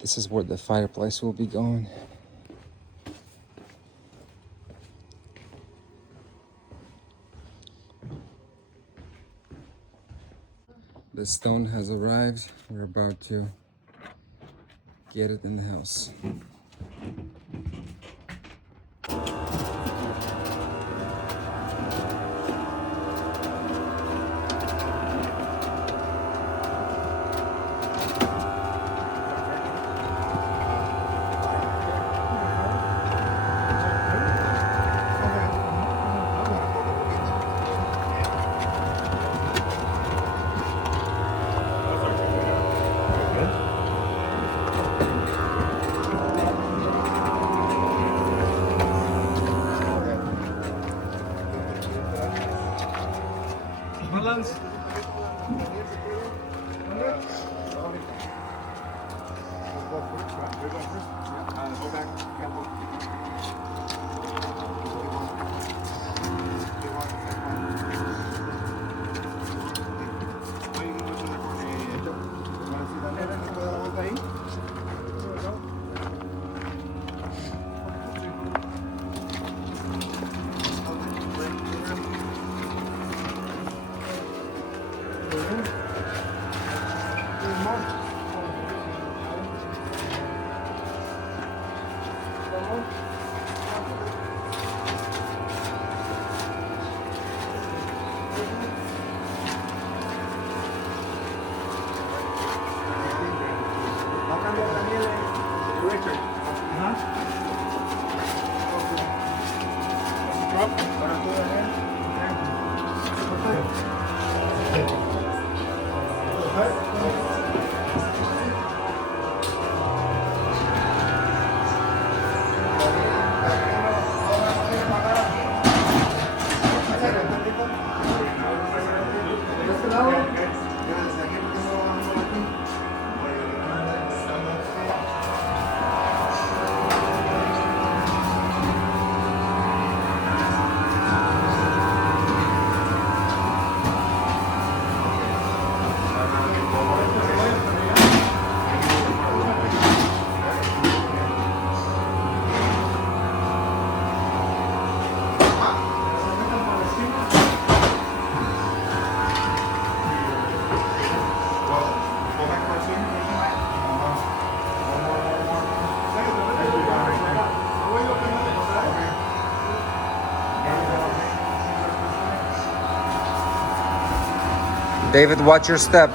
This is where the fireplace will be going. The stone has arrived. We're about to get it in the house. David, watch your step.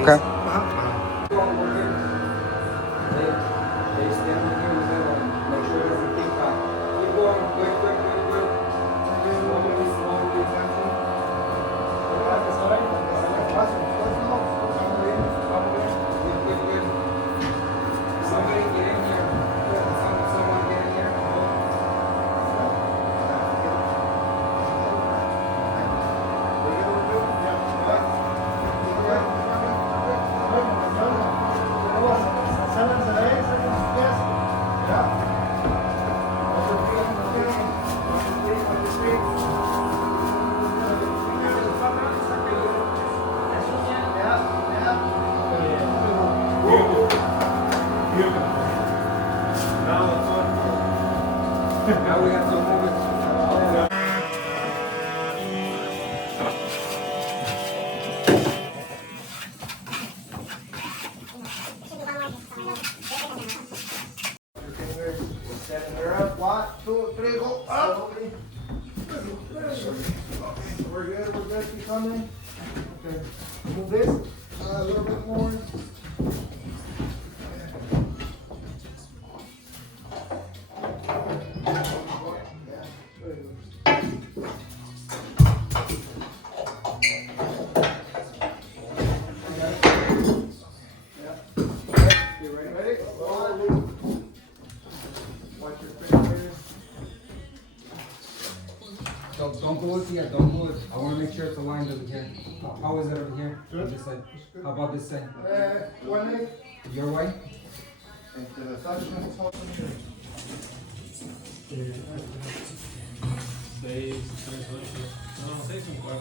Okay. Now we have to move it. Setting her up, what? 2, 3, go up. Okay, we're good, keep coming. Okay, move this a little bit more. Don't go with yet, don't go with. I want to make sure it's aligned over here. How is it over here? Good. This side. How about this side? One leg. Your way? Into the suction. Seis, 3, 8. No, 6 son 4.